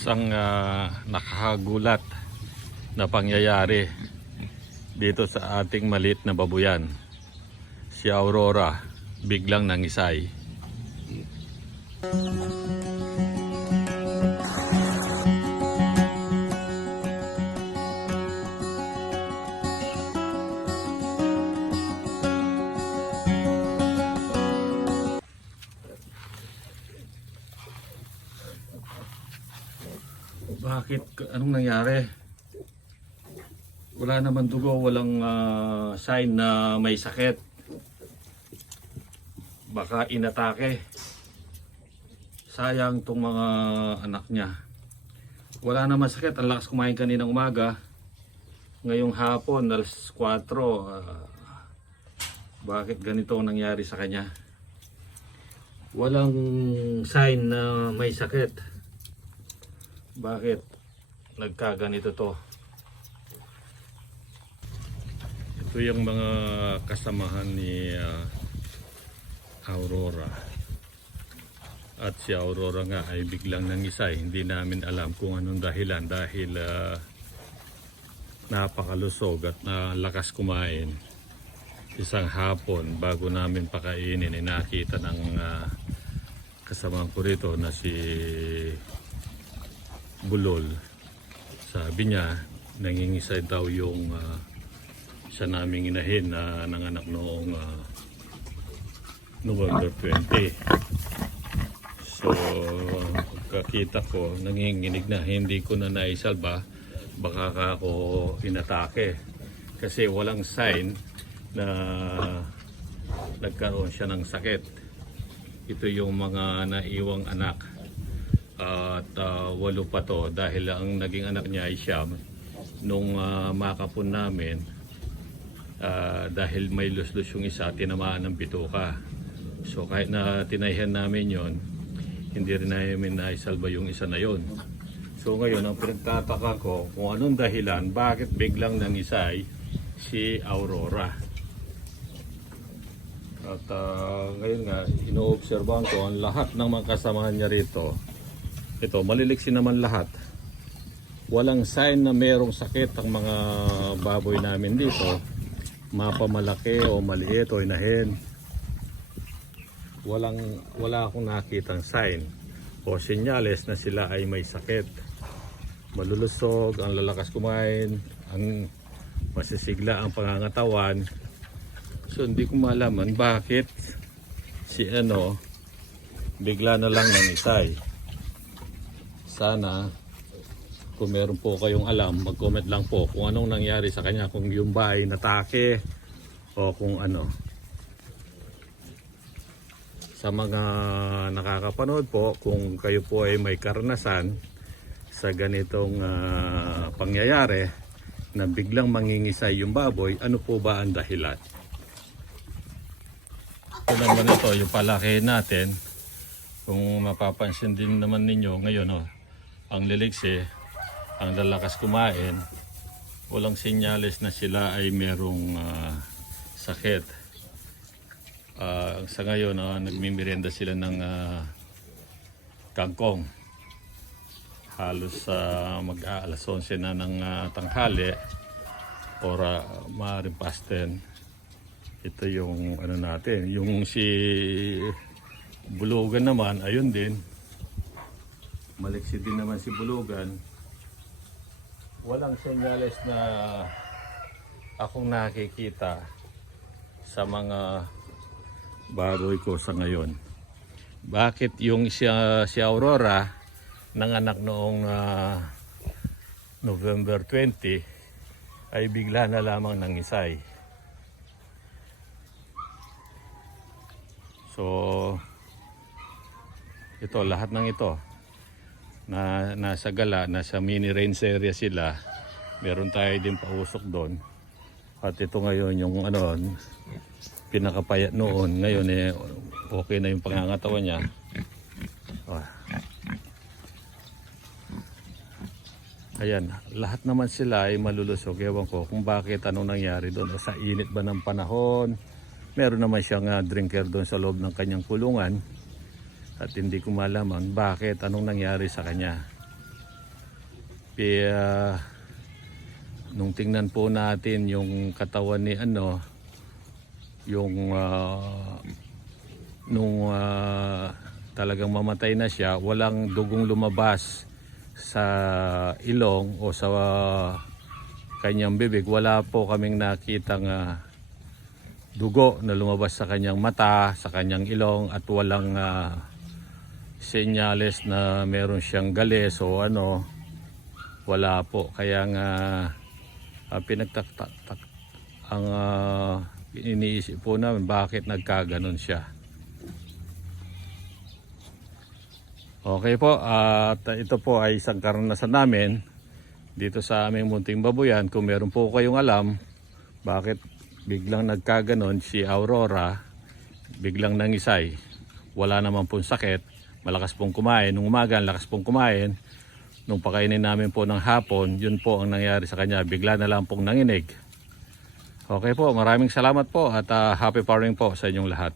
isang ah, nakakagulat na pangyayari dito sa ating maliit na babuyan. Si Aurora biglang nangisay. Bakit? Anong nangyari? Wala naman dugo, walang ah, sign na may sakit. Baka inatake. Sayang tong mga anak niya. Wala naman sakit, ang lakas kumain kaninang umaga. Ngayong hapon, alas 4, ah, bakit ganito ang nangyari sa kanya? Walang sign na may sakit. Bakit nagkaganito to? Ito yung mga kasamahan ni ah, Aurora. At si Aurora nga ay biglang nangisay. Hindi namin alam kung anong dahilan dahil ah, napakalusog at na lakas kumain. Isang hapon bago namin pakainin ay nakita ng ah, kasamahan ko rito na si bulol. Sabi niya, nangingisay daw yung uh, isa naming inahin na nanganak noong ah, November 20. So, kakita ko, nanginginig na, hindi ko na naisalba, baka ka ako inatake. Kasi walang sign na nagkaroon siya ng sakit. Ito yung mga naiwang anak at ah, walo pa to dahil ang naging anak niya ay siyam nung ah, makapon namin ah, dahil may luslus yung isa tinamaan ng bituka. So kahit na tinayhan namin yon hindi rin namin naisalba yung isa na yon so ngayon ang pinagtataka ko kung anong dahilan bakit biglang nangisay si Aurora? At ah, ngayon nga inoobserbahan ko ang lahat ng mga kasamahan niya rito ito, maliliksi naman lahat. Walang sign na merong sakit ang mga baboy namin dito. Mapamalaki o maliit o inahin. Walang, wala akong nakitang sign o senyales na sila ay may sakit. Malulusog, ang lalakas kumain, ang masisigla ang pangangatawan. So hindi ko malaman bakit si ano bigla na lang nangisay sana kung meron po kayong alam, mag-comment lang po kung anong nangyari sa kanya, kung yung ba ay natake o kung ano. Sa mga nakakapanood po, kung kayo po ay may karanasan sa ganitong ah, pangyayari na biglang mangingisay yung baboy, ano po ba ang dahilan? Ito naman ito, yung palaki natin, kung mapapansin din naman ninyo ngayon, oh, ang liliksi, ang lalakas kumain, walang senyales na sila ay merong ah, sakit. Ah, sa ngayon, ah, nagmimerienda sila ng ah, kangkong. Halos sa mag-aalas 11 na ng ah, tanghali or uh, maaaring past 10. Ito yung ano natin, yung si Bulugan naman, ayun din. Maliksi din naman si Bulugan. Walang senyales na akong nakikita sa mga baboy ko sa ngayon. Bakit yung si, si Aurora nanganak noong ah, November 20 ay bigla na lamang nangisay. So, ito, lahat ng ito na nasa gala, nasa mini range area sila. Meron tayo din pausok doon. At ito ngayon yung ano, pinakapayat noon. Ngayon eh, okay na yung pangangatawan niya. Ah. Ayan, lahat naman sila ay malulusog. Ewan ko kung bakit, anong nangyari doon. Sa init ba ng panahon. Meron naman siyang ah, drinker doon sa loob ng kanyang kulungan. At hindi ko malaman bakit, anong nangyari sa kanya. Kaya nung tingnan po natin yung katawan ni ano, yung ah, nung ah, talagang mamatay na siya, walang dugong lumabas sa ilong o sa kanyang bibig. Wala po kaming nakitang ah, dugo na lumabas sa kanyang mata, sa kanyang ilong at walang ah, senyales na meron siyang galis o ano. Wala po. Kaya nga uh, pinagtaktak ang ah, iniisip po namin bakit nagkaganon siya. Okay po, at ito po ay isang karanasan namin dito sa aming munting babuyan. Kung meron po kayong alam bakit biglang nagkaganon si Aurora, biglang nangisay, wala naman pong sakit, malakas pong kumain, nung umaga lakas pong kumain, nung pakainin namin po ng hapon, yun po ang nangyari sa kanya, bigla na lang pong nanginig. Okay po, maraming salamat po at ah, happy farming po sa inyong lahat.